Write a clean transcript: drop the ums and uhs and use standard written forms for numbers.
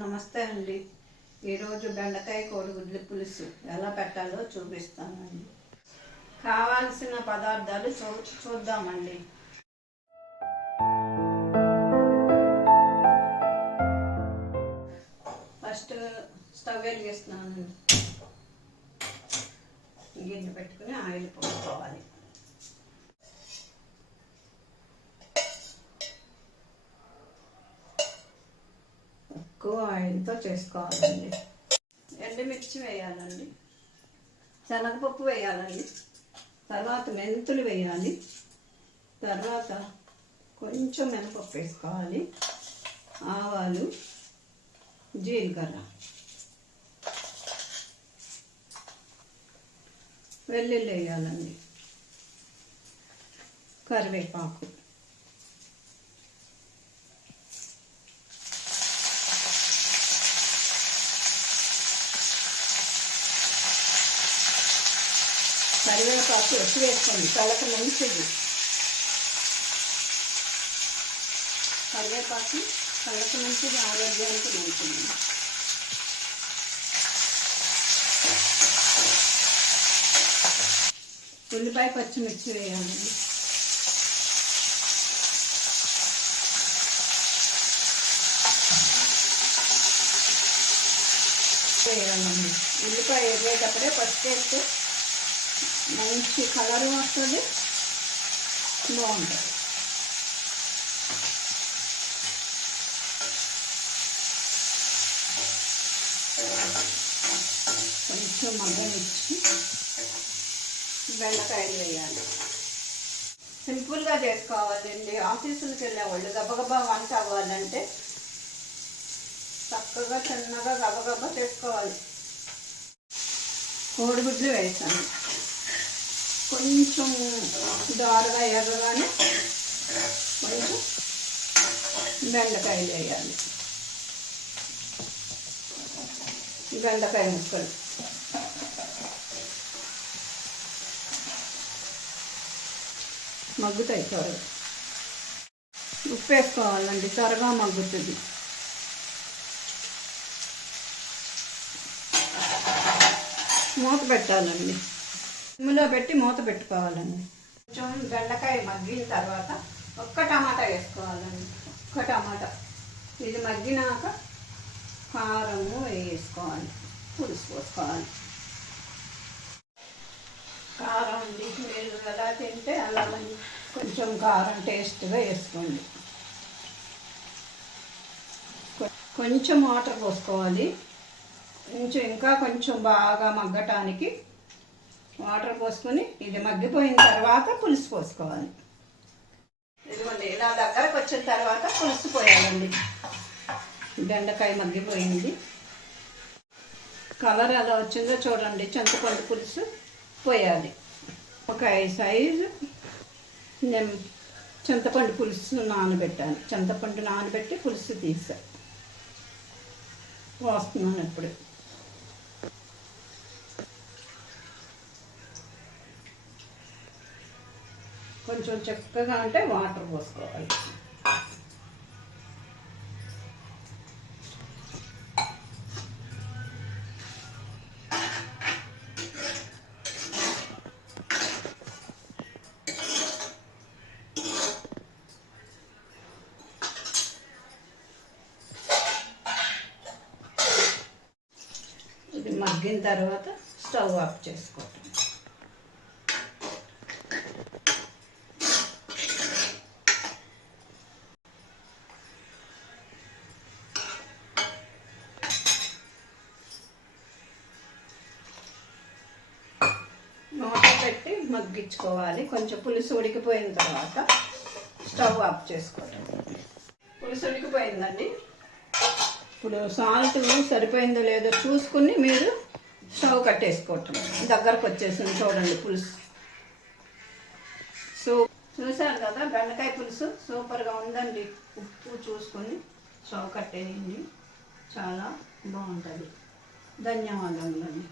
నమస్తే అండి. ఈరోజు బెండకాయ కోడిగుడ్ల పులుసు ఎలా పెట్టాలో చూపిస్తానండి. కావాల్సిన పదార్థాలు చూద్దామండి. ఫస్ట్ స్టవ్ వెలిగిస్తున్నానండి. గిన్నె పెట్టుకుని ఆయిల్ పోసుకోవాలి. ఎక్కువ ఆయిల్తో చేసుకోవాలండి. ఎండుమిర్చి వేయాలండి, శనగపప్పు వేయాలండి, తర్వాత మెంతులు వేయాలి, తర్వాత కొంచెం మినపప్పు వేసుకోవాలి, ఆవాలు, జీలకర్ర, వెల్లుల్లి వేయాలండి, కరివేపాకు, కరివేపాకు ఎక్కువ వేసుకోండి, తలకు మంచిది. కరివేపాకు తలకు మంచిది, ఆరోగ్యానికి మంచిది. ఉల్లిపాయ పచ్చిమిర్చి వేయాలండి. వేయాలండి. ఉల్లిపాయ వేసేటప్పుడే పసుపు వేస్తే మంచి కలర్ వస్తుంది, బాగుంటుంది. కొంచెం మగ్గనిచ్చి బెండకాయలు వేయాలి. సింపుల్గా చేసుకోవాలండి. ఆఫీసులకు వెళ్ళేవాళ్ళు గబగబా వంట అవ్వాలంటే చక్కగా చిన్నగా గబగబా చేసుకోవాలి. కోడిగుడ్లు వేసాను. కొంచెం దారుగా ఎర్రగానే కొంచెం బెండకాయలు వేయాలి. బెండకాయ ముక్కలు మగ్గుతాయి త్వరగా. ఉప్పు వేసుకోవాలండి, త్వరగా మగ్గుతుంది. మూత పెట్టాలండి. సిమ్లో పెట్టి మూత పెట్టుకోవాలండి. కొంచెం బెండకాయ మగ్గిన తర్వాత ఒక్క టమాటా వేసుకోవాలండి. ఒక్క టమాటా. ఇది మగ్గినాక కారము వేసుకోవాలి, పులుసు పోసుకోవాలి. కారం అండి, మీరు ఎలా తింటే అలా కొంచెం కారం టేస్ట్గా వేసుకోండి. కొంచెం వాటర్ పోసుకోవాలి. ఇంకా కొంచెం బాగా మగ్గటానికి వాటర్ పోసుకొని ఇది మగ్గిపోయిన తర్వాత పులుసు పోసుకోవాలి. ఇదిగోండి, ఇలా దగ్గరకు వచ్చిన తర్వాత పులుసు పోయాలండి. బెండకాయ మగ్గిపోయింది. కలర్ ఎలా వచ్చిందో చూడండి. చింతపండు పులుసు పోయాలి. ఒక 5 సైజు నేను చింతపండు పులుసు నానబెట్టాను. చింతపండు నానబెట్టి పులుసు తీసా పోస్తున్నాను ఇప్పుడు. కొంచెం చక్కగా అంటే వాటర్ పోసుకోవాలి. ఇది మగ్గిన తర్వాత స్టవ్ ఆఫ్ చేసుకోవటం. మూత పెట్టి మగ్గించుకోవాలి. కొంచెం పులుసు ఉడికిపోయిన తర్వాత స్టవ్ ఆఫ్ చేసుకోవటం. పులుసు ఉడికిపోయిందండి. ఇప్పుడు సాల్ట్ సరిపోయిందో లేదో చూసుకుని మీరు స్టవ్ కట్టేసుకోవటం. దగ్గరకు వచ్చేసింది చూడండి పులుసు. చూసారు కదా, బెండకాయ పులుసు సూపర్గా ఉందండి. ఉప్పు చూసుకొని స్టవ్ కట్టేయండి, చాలా బాగుంటుంది. ధన్యవాదములండి.